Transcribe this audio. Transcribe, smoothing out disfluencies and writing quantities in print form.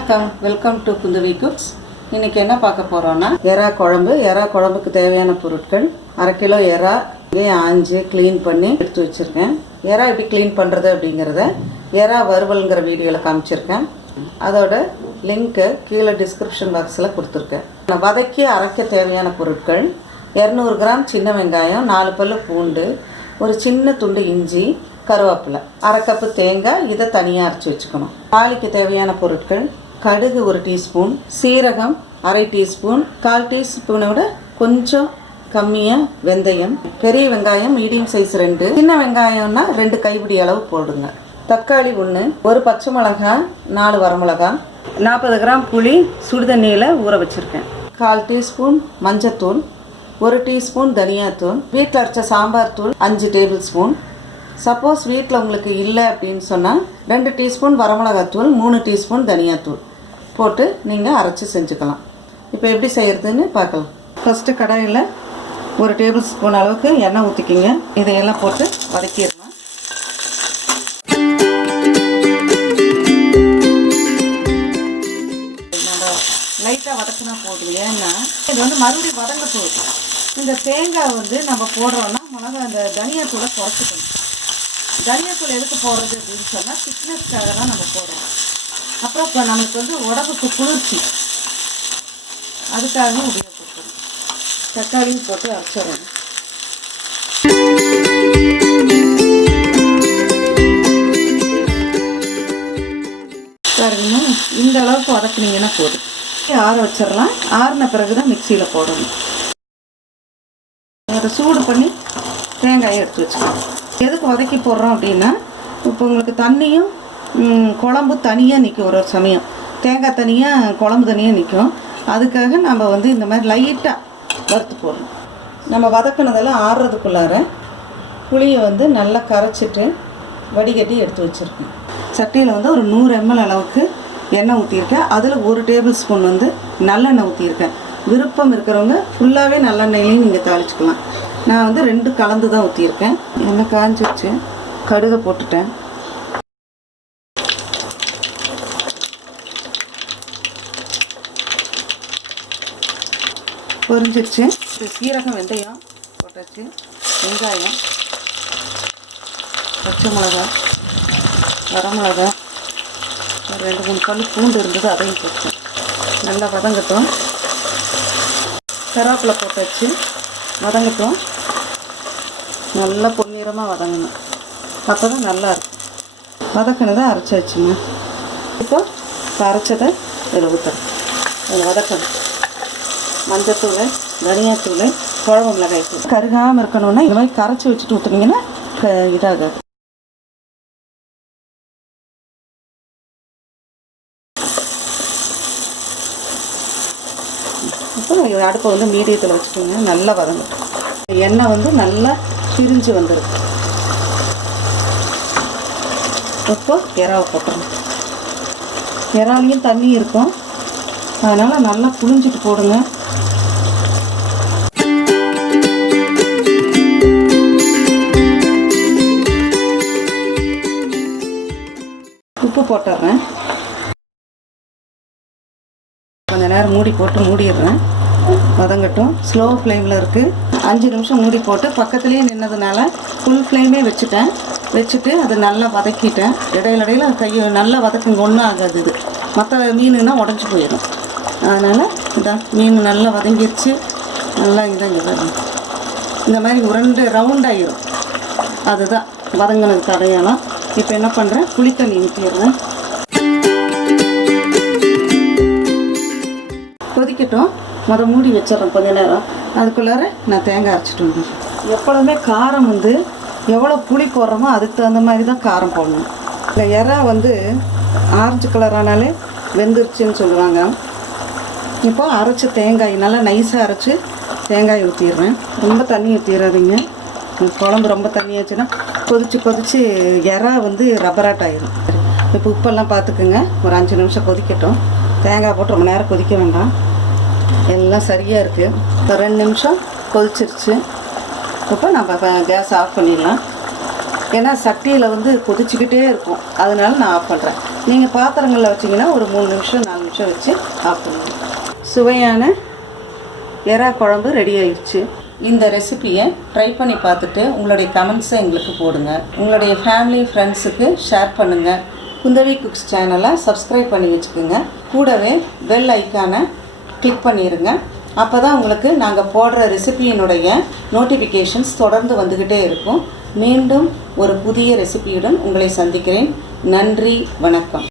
வணக்கம், welcome to Kundavai cooks. இன்றைக்கி என்ன பார்க்க போகிறோன்னா எறா குழம்பு. எறா குழம்புக்கு தேவையான பொருட்கள்: 1/2 கிலோ எறா ஆஞ்சு க்ளீன் பண்ணி எடுத்து வச்சுருக்கேன். எறா எப்படி க்ளீன் பண்ணுறது அப்படிங்கிறத எறா வறுவல்ங்கிற வீடியோவில் காமிச்சிருக்கேன். அதோட லிங்க்கு கீழே டிஸ்கிரிப்ஷன் பாக்ஸில் கொடுத்துருக்கேன். வதக்கி அரைக்க தேவையான பொருட்கள்: 200 கிராம் சின்ன வெங்காயம், 4 பல்லு பூண்டு, ஒரு சின்ன துண்டு இஞ்சி, கருவேப்பிலை, 1/2 கப்பு தேங்காய். இதை தனியாக அரைச்சி வச்சுக்கணும். தாளிக்கு தேவையான பொருட்கள்: கடுகு 1 டீஸ்பூன், சீரகம் 1/2 டீஸ்பூன், 1/4 டீஸ்பூனை விட கொஞ்சம் கம்மியாக வெந்தயம், பெரிய வெங்காயம் மீடியம் சைஸ் 2, சின்ன வெங்காயம்னா 2 கைப்பிடி அளவு போடுங்க, தக்காளி 1, ஒரு பச்சை மிளகாய், 4 வரமிளகாய், 40 கிராம் புளி சுடுதண்ணியில் ஊற வச்சுருக்கேன், 1/4 டீஸ்பூன் மஞ்சத்தூள், 1 டீஸ்பூன் தனியாத்தூள், வீட்டில் அரைச்ச சாம்பார் தூள் 5 டேபிள் ஸ்பூன். சப்போஸ் வீட்டில் உங்களுக்கு இல்லை அப்படின்னு சொன்னால் 2 டீஸ்பூன் வரமிளகாத்தூள், 3 டீஸ்பூன் தனியாத்தூள் போட்டு நீங்கள் அரைச்சி செஞ்சுக்கலாம். இப்போ எப்படி செய்கிறதுன்னு பார்க்கலாம். ஃபஸ்ட்டு கடாயில் 1 டேபிள் ஸ்பூன் அளவுக்கு எண்ணெய் ஊற்றிக்கிங்க. இதையெல்லாம் போட்டு வதக்கிடலாம். நம்ம லைட்டாக வதக்கினா போதும். ஏன்னா இது வந்து மறுபடியும் வதங்க போகுது. இந்த தேங்காய் வந்து நம்ம போடுறோன்னா மிளகா அந்த தனியாத்தூளை குறைச்சிக்கணும். தனியாத்தூள் எதுக்கு போடுறது அப்படின்னு சொன்னால் திக்னஸ்க்காக தான் நம்ம போடுறோம். அப்புறம் இப்போ நமக்கு வந்து உடம்புக்கு குளிர்ச்சி, அதுக்காகவும் உபயோகப்படுத்தணும். தக்காளியும் போட்டு அரைச்சிடணும். பாருங்க, இந்த அளவுக்கு வதக்குனீங்கன்னா போதும். ஆற வச்சிடலாம். ஆறின பிறகு தான் மிக்சியில் போடணும். அதை சூடு பண்ணி தேங்காயை எடுத்து வச்சுக்கலாம். எதுக்கு வதக்கி போடுறோம் அப்படின்னா, இப்போ உங்களுக்கு தண்ணியும் குழம்பு தனியாக நிற்கும். ஒரு சமயம் தேங்காய் தனியாக குழம்பு தனியாக நிற்கும். அதுக்காக நம்ம வந்து இந்த மாதிரி லைட்டாக வறுத்து போடணும். நம்ம வதக்கினதெல்லாம் ஆறுறதுக்குள்ளார புளியை வந்து நல்லா கரைச்சிட்டு வடிகட்டி எடுத்து வச்சுருக்கேன். சட்டியில் வந்து ஒரு 100 ml அளவுக்கு எண்ணெய் ஊற்றிருக்கேன். அதில் 1 டேபிள் ஸ்பூன் வந்து நல்லெண்ணெய் ஊற்றிருக்கேன். விருப்பம் இருக்கிறவங்க ஃபுல்லாகவே நல்லெண்ணெயிலையும் நீங்கள் தாளிச்சுக்கலாம். நான் வந்து 2 கலந்து தான் ஊற்றியிருக்கேன். எண்ணெய் காஞ்சிச்சு. கடுகை போட்டுட்டேன். பொரிஞ்சிடுச்சு. சீரகம் வெந்தயம் போட்டாச்சு. வெங்காயம், பச்சை மிளகாய், வரமிளகாய், 2-3 பல்லு பூண்டு இருந்தது, அதையும் போட்டேன். நல்லா வதங்கட்டும். கருவேப்பிலை போட்டாச்சு. வதங்கட்டும். நல்லா பொன்னிறமாக வதங்கணும். அப்போ தான் நல்லா இருக்கும். வதக்கினதை அரைச்சி வச்சுங்க. இப்போ அரைச்சதை இதில் ஊற்றணும். அதை வதக்கணும். மஞ்சத்தூள், தனியாத்தூள், குழம்பு மிளகாய் தூள். கருகாமல் இருக்கணும்னா இந்த மாதிரி கரைச்சி வச்சுட்டு ஊற்றுனீங்கன்னா இதாகாது. இப்போ அடுப்பை வந்து மீடியத்தில் வச்சுக்கோங்க. நல்லா வதங்கட்டும். எண்ணெய் வந்து நல்லா பிரிஞ்சு வந்துடும். இப்போ எறாவை போட்டுறோம். எறாலையும் தண்ணி இருக்கும், அதனால் நல்லா புளிஞ்சிட்டு போடுங்க. உப்பு போட்டுடுறேன். கொஞ்சம் நேரம் மூடி போட்டு மூடிடுறேன். வதங்கட்டும். ஸ்லோ ஃப்ளேமில் இருக்குது. 5 நிமிஷம் மூடி போட்டு பக்கத்துலேயே நின்னதுனால ஃபுல் ஃப்ளேமே வச்சுட்டு அதை நல்லா வதக்கிட்டேன். இடையில கையை நல்லா வதக்குங்க. ஒன்றும் ஆகாது. இது மற்ற மீனுன்னா உடஞ்சி போயிடும். அதனால் இதான் மீன் நல்லா வதங்கிடுச்சு. நல்லா இதாங்க இந்த மாதிரி உருண்டு ரவுண்டாகிடும். அதுதான் வதங்கினதுக்கு அடையாளம். இப்போ என்ன பண்ணுறேன், புளித்தண்ணி ஊற்றிடுறேன். கொதிக்கட்டும். மூடி வச்சிடறேன் கொஞ்ச நேரம். அதுக்குள்ளார நான் தேங்காய் அரைச்சிட்டு வந்துடுறேன். எப்பொழுதுமே காரம் வந்து எவ்வளோ புளி போடுறோமோ அதுக்கு தகுந்த மாதிரி தான் காரம் போடணும். இந்த எறா வந்து ஆரஞ்சு கலரானாலே வெந்துருச்சுன்னு சொல்லுவாங்க. இப்போ அரைச்ச தேங்காய் நல்லா நைஸாக அரைச்சி தேங்காய் ஊற்றிடுறேன். ரொம்ப தண்ணி ஊற்றிடாதீங்க. குழம்பு ரொம்ப தண்ணியாச்சுன்னா கொதித்து எறா வந்து ரப்பராட் ஆகிடும். இப்போ உப்பெல்லாம் பார்த்துக்குங்க. ஒரு 5 நிமிஷம் கொதிக்கட்டும். தேங்காய் போட்டு ரொம்ப நேரம் கொதிக்க வேண்டாம். எல்லாம் சரியாக இருக்குது. இப்போ 2 நிமிஷம் கொதிச்சிருச்சு. இப்போ நம்ம கேஸ் ஆஃப் பண்ணிடலாம். ஏன்னா சட்டியில் வந்து கொதிச்சுக்கிட்டே இருக்கும், அதனால நான் ஆஃப் பண்ணுறேன். நீங்கள் பாத்திரங்களில் வச்சிங்கன்னா ஒரு 3 நிமிஷம் 4 நிமிஷம் வச்சு ஆஃப் பண்ணுங்க. சுவையான எறா குழம்பு ரெடி ஆயிடுச்சு. இந்த ரெசிபியை ட்ரை பண்ணி பார்த்துட்டு உங்களுடைய கமெண்ட்ஸை எங்களுக்கு போடுங்க. உங்களுடைய ஃபேமிலி ஃப்ரெண்ட்ஸுக்கு ஷேர் பண்ணுங்கள். குந்தவி குக்ஸ் சேனலை சப்ஸ்கிரைப் பண்ணி வச்சுக்கோங்க. கூடவே பெல் ஐக்கானை கிளிக் பண்ணிடுங்க. அப்போ தான் உங்களுக்கு நாங்கள் போடுற ரெசிபியினுடைய நோட்டிஃபிகேஷன்ஸ் தொடர்ந்து வந்துக்கிட்டே இருக்கும். மீண்டும் ஒரு புதிய ரெசிபியுடன் உங்களை சந்திக்கிறேன். நன்றி, வணக்கம்.